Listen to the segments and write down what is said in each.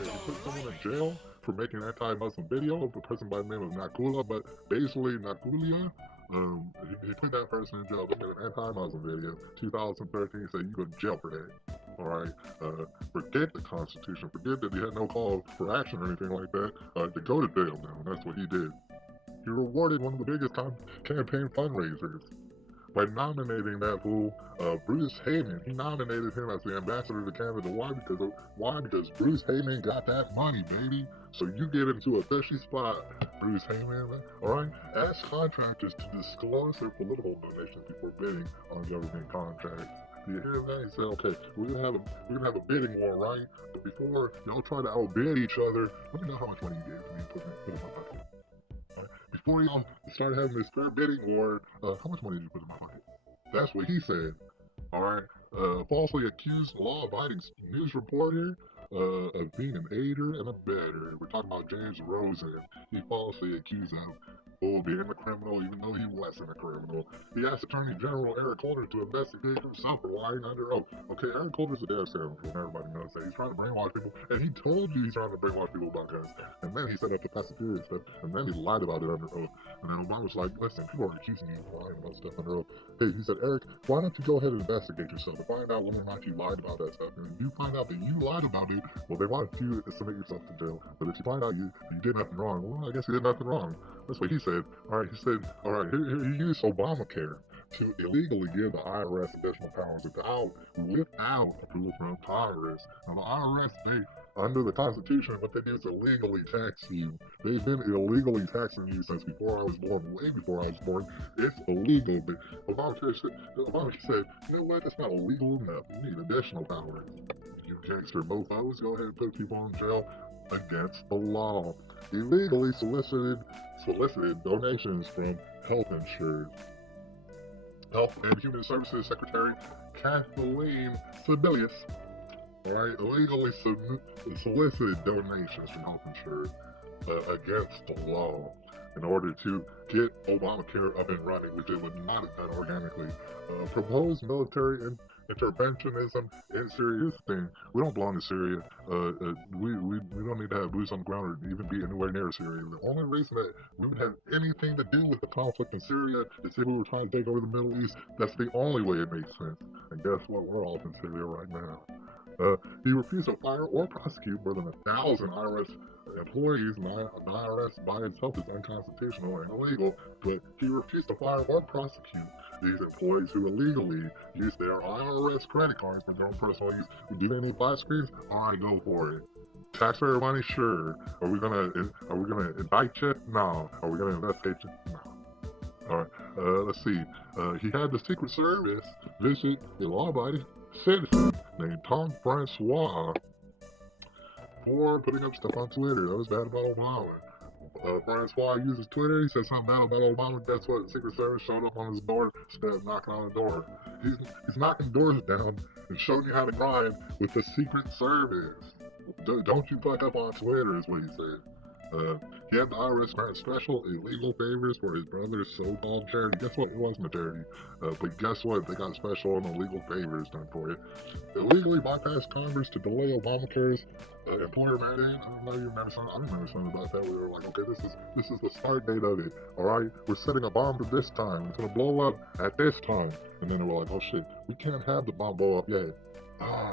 They put someone in jail for making an anti-Muslim video of a person by the name of Nakula, but basically Nakulia, he put that person in jail. They made an anti-Muslim video. 2013, he said you go to jail for that. Alright, forget the Constitution, forget that he had no call for action or anything like that, to go to jail now, and that's what he did. He rewarded one of the biggest campaign fundraisers by nominating that fool, Bruce Heyman. He nominated him as the ambassador to Canada. Why? Because Bruce Heyman got that money, baby. So you get into a fishy spot, Bruce Heyman. Alright? Ask contractors to disclose their political donations before bidding on government contracts. Do you hear that? He said, okay, we're gonna have a bidding war, right? But before y'all try to outbid each other, let me know how much money you gave me and put in my pocket. Before y'all started having this fair bidding war, how much money did you put in my pocket? That's what he said. Alright? Falsely accused law-abiding news reporter of being an aider and abettor. We're talking about James Rosen. He falsely accused of being a criminal, even though he wasn't a criminal. He asked Attorney General Eric Holder to investigate himself for lying under oath. Okay, Eric Holder's a damn scoundrel, and everybody knows that. He's trying to brainwash people, and he told you he's trying to brainwash people about guns. And then he set up the Fast and Furious stuff, and then he lied about it under oath. And then Obama was like, listen, people are accusing you of lying about stuff under oath. Hey, he said, Eric, why don't you go ahead and investigate yourself to find out whether or not you lied about that stuff. And if you find out that you lied about it, well, they want you to submit yourself to jail. But if you find out you did nothing wrong, well, I guess you did nothing wrong. That's what he said. Alright, he said, alright, he used Obamacare to illegally give the IRS additional powers without approval from Congress. Now, the IRS, under the Constitution, what they do is illegally tax you. They've been illegally taxing you since before I was born, way before I was born. It's illegal, but Obamacare said, you know what, that's not illegal enough. You need additional powers. You gangster mofos, go ahead and put people in jail against the law. Illegally solicited donations from health insurers. Health and Human Services Secretary Kathleen Sebelius, alright, illegally solicited donations from health insurers against the law in order to get Obamacare up and running, which it would not have done organically. Proposed military interventionism in Syria. Thing. We don't belong to Syria. We don't need to have boots on the ground or even be anywhere near Syria. The only reason that we would have anything to do with the conflict in Syria is if we were trying to take over the Middle East. That's the only way it makes sense. And guess what? We're all in Syria right now. He refused to fire or prosecute more than 1,000 IRS employees, and the IRS by itself is unconstitutional and illegal, but he refused to fire or prosecute these employees who illegally use their IRS credit cards for their own personal use. Do they need flat screens? Alright, go for it. Taxpayer money? Sure. Are we gonna indict you? No. Are we gonna investigate you? No. Alright, let's see. He had the Secret Service visit a law-abiding citizen named Tom Francois for putting up stuff on Twitter. That was bad about Obama. Francois uses Twitter. He said something bad about Obama. Guess what? The Secret Service showed up on his door instead of knocking on the door. He's knocking doors down and showing you how to grind with the Secret Service. Don't you fuck up on Twitter, is what he said. He had the IRS grant special illegal favors for his brother's so-called charity. Guess what? It wasn't a charity. But guess what? They got special and illegal favors done for it. Illegally bypassed Congress to delay Obamacare's employer mandate. I don't know if you remember something. I remember something about that. We were like, okay, this is the start date of it. Alright? We're setting a bomb for this time. It's gonna blow up at this time. And then they were like, oh shit, we can't have the bomb blow up yet.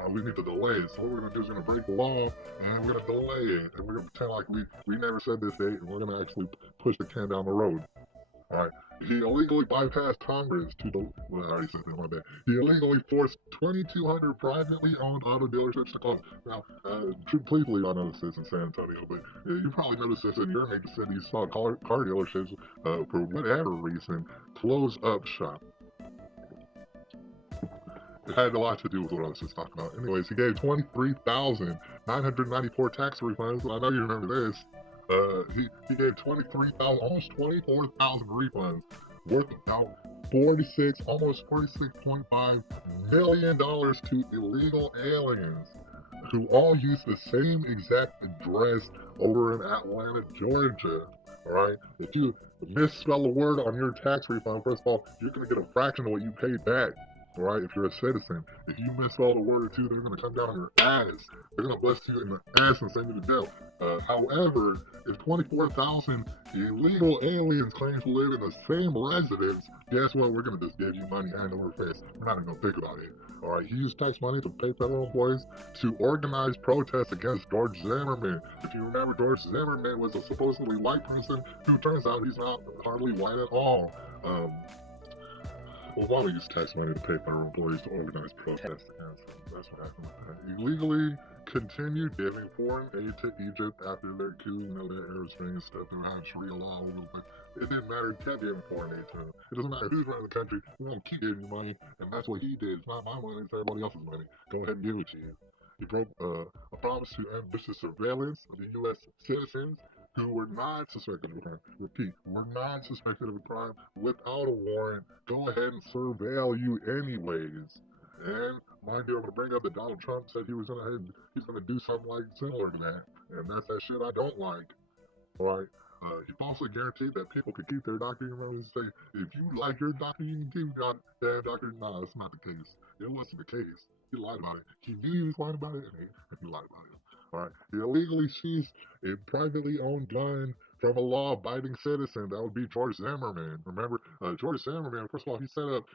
We need to delay it. So what we're going to do is we're going to break the law, and we're going to delay it. And we're going to pretend like we never said this date, and we're going to actually push the can down the road. Alright. He illegally bypassed Congress to well, I already said that, my bad. He illegally forced 2,200 privately owned auto dealerships to close. Now, please believe I noticed this in San Antonio, but you probably noticed this in your major cities. Saw car dealerships, for whatever reason, close up shop. It had a lot to do with what I was just talking about. Anyways, he gave 23,994 tax refunds. I know you remember this. He gave 23,000, almost 24,000 refunds worth about almost $46.5 million to illegal aliens who all use the same exact address over in Atlanta, Georgia. Alright? If you misspell a word on your tax refund, first of all, you're going to get a fraction of what you paid back. All right, if you're a citizen, if you miss all the word or two, they're going to come down your ass. They're going to bust you in the ass and send you to jail. However, if 24,000 illegal aliens claim to live in the same residence, guess what? We're going to just give you money hand over fist. We're not even going to think about it. All right, he used tax money to pay federal employees to organize protests against George Zimmerman. If you remember, George Zimmerman was a supposedly white person who turns out he's not hardly white at all. Well, why would use tax money to pay federal employees to organize protests against them? That's what happened with that. Illegally continued giving foreign aid to Egypt after their coup, their Arab Spring stuff. They were having Sharia law over the place. It didn't matter. You kept giving foreign aid to them. It doesn't matter who's running the country. We're going to keep giving you money, and that's what he did. It's not my money. It's everybody else's money. Go ahead and give it to you. He broke a promise to end vicious surveillance of the U.S. citizens who were not suspected of a crime. Repeat, were not suspected of a crime without a warrant. Go ahead and surveil you anyways. And mind you, I'm gonna bring up that Donald Trump said he's gonna do something like similar to that, and that's that shit I don't like. All right. He falsely guaranteed that people could keep their doctor. You remember, he say, if you like your doctor, you can keep your damn doctor. Nah, that's not the case. It wasn't the case. He lied about it. He knew he was lying about it, and he lied about it. All right. He illegally seized a privately owned gun from a law-abiding citizen. That would be George Zimmerman. Remember, George Zimmerman, first of all, he set up